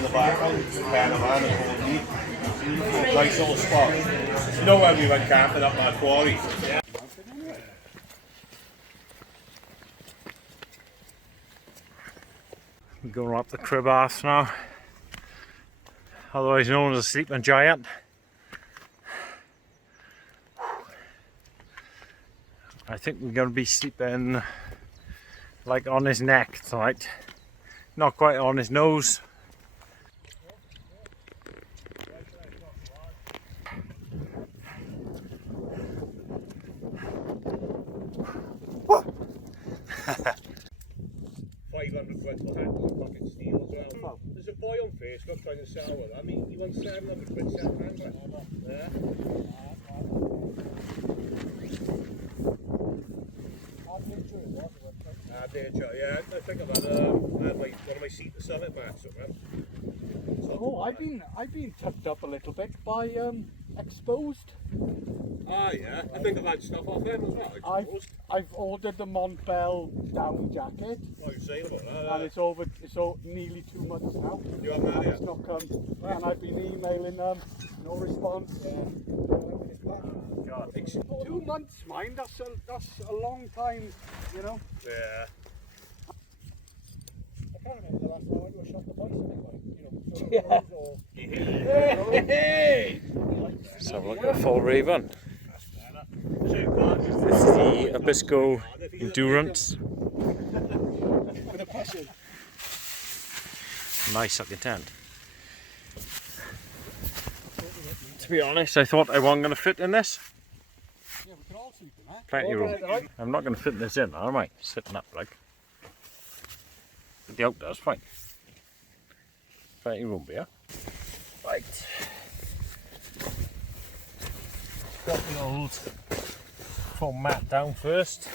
in the background, caravan and holding. Beautiful, nice little spot. You know when we went camping up my quarry? Yeah. We're going up the crib arse now, otherwise known as a sleeping giant. I think we're going to be sleeping like on his neck tonight, not quite on his nose. £500 for handles and pocket steel as well. There's a boy on Facebook trying to sell one. I mean, he wants £700 second hand. Yeah. Yeah, I think I've had one of my seat to sell it back. Oh, I've been tucked up a little bit by Exposed. Ah, yeah. I think I've had stuff off them as well. I've ordered the Montbell down jacket. Oh, you're saying about that? And it's nearly 2 months now. You haven't had it? It's not come. And I've been emailing them, no response. God. 2 months, mind. That's a long time, you know. Yeah. I can't remember the last time I went to a shop to buy something, like, you know, Hey! Let's have a look at a full Raven. This is the Abyssco Endurance. with a passion. Nice looking tent. To be honest, I thought I wasn't going to fit in this. Yeah, we can all sleep in that. Plenty of room. I'm not going to fit this in, am I? Sitting up like. But the outdoor's fine. Plenty of room here. Right. Got the old foam mat down first.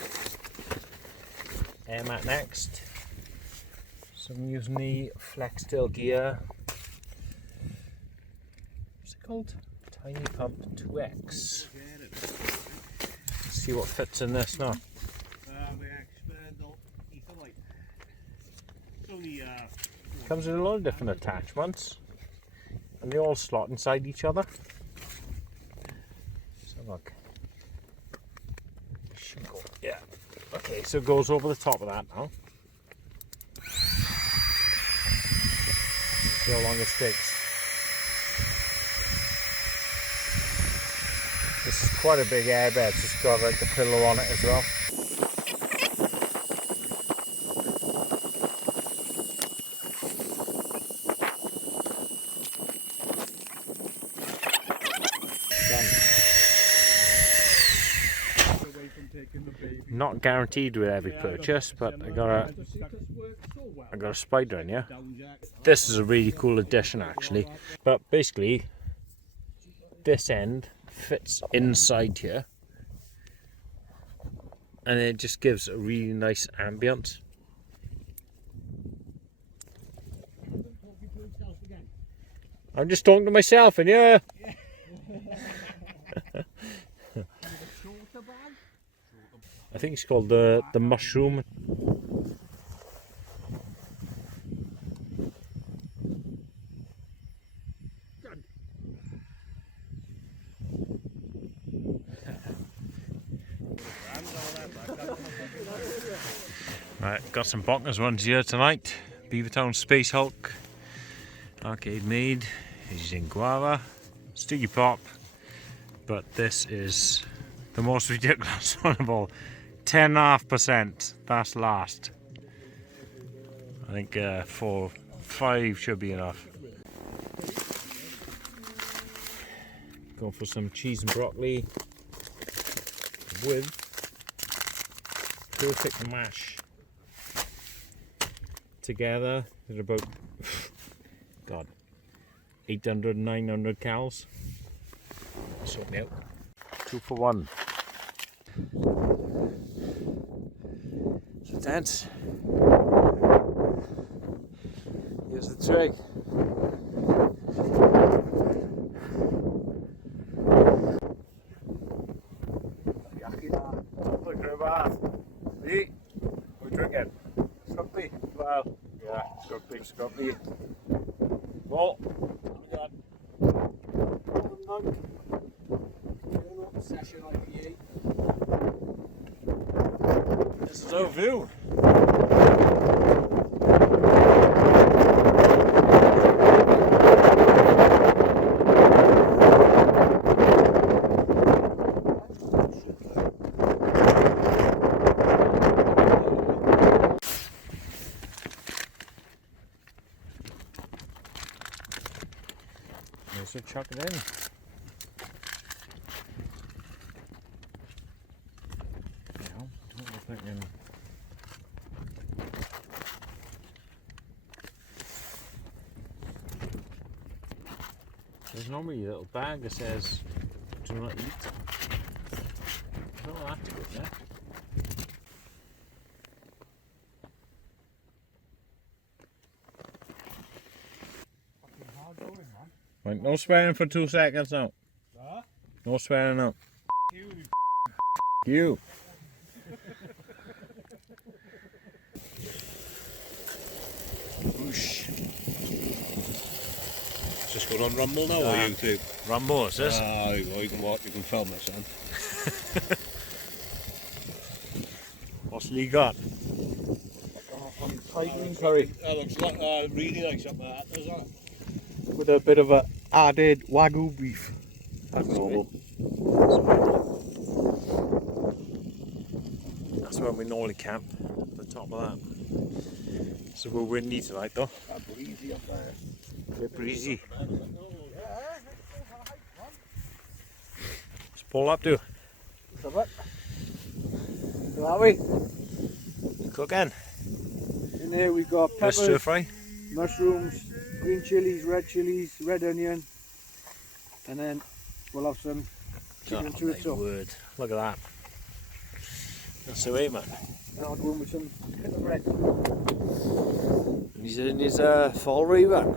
Air mat next. So I'm using the Flextail gear. What's it called? Tiny Pump 2X. Let's see what fits in this now. Comes with a lot of different attachments, and they all slot inside each other. So look. Yeah. Okay, so it goes over the top of that now. See how long it takes. This is quite a big airbed, so it's got like a pillow on it as well. Not guaranteed with every purchase, but I got a spider in here. This is a really cool addition actually, but basically this end fits inside here and it just gives a really nice ambience. I'm just talking to myself and yeah. I think it's called the mushroom. Right, got some bonkers ones here tonight. Beavertown Space Hulk, Arcade Made, he's in Guava, Sticky Pop, but this is the most ridiculous one of all. 10.5%, that's last. I think 4-5 should be enough. Going for some cheese and broccoli with perfect mash together at about, God, 800-900 calories. Sort me out. 2 for 1. So tense. Here's the tray. We're drinking. Scrumpy. Well, yeah, scrumpy. Oh, Session IPA. this is our view. So chuck it in. No, don't look like in. There's normally a little bag that says do not eat. I don't have to go there. Right, no swearing for 2 seconds now. Huh? No swearing now. You. Whoosh. Just going on Rumble now, or YouTube? Rumble, is this? Well, you can watch, you can film it, son. What's Lee got? Tightening curry That looks like, really like something like that, doesn't it? with a bit of a added wagyu beef. That's normal. That's where we normally camp, at the top of that. So we're windy tonight though. Breezy up there. A bit breezy. Let's pull up to. So what? So are we? You cooking? In there we've got Bit of stir peppers, fry. mushrooms, green chilies, red onion, and then we'll have some chicken Oh, chorizo. my word. Look at that. That's the way, man. And I'll go in with some pita bread. He's in his fall river.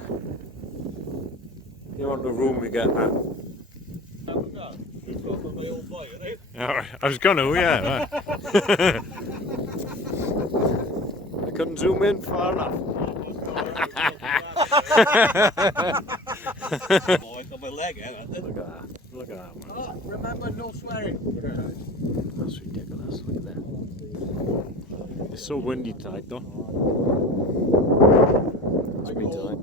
You want the room we get that? I was gonna, yeah. I couldn't zoom in far enough. Oh, I got my leg out. Look at that. Look at that, man. Oh, remember, no swearing. That's ridiculous. Look at that. It's so windy tonight, though. It's windy tonight.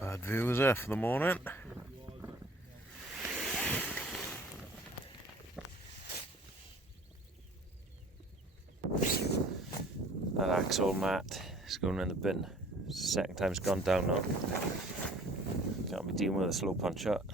Bad views there for the morning. That axle mat is going in the bin. It's the second time it's gone down now. Can't be dealing with a slow punch up.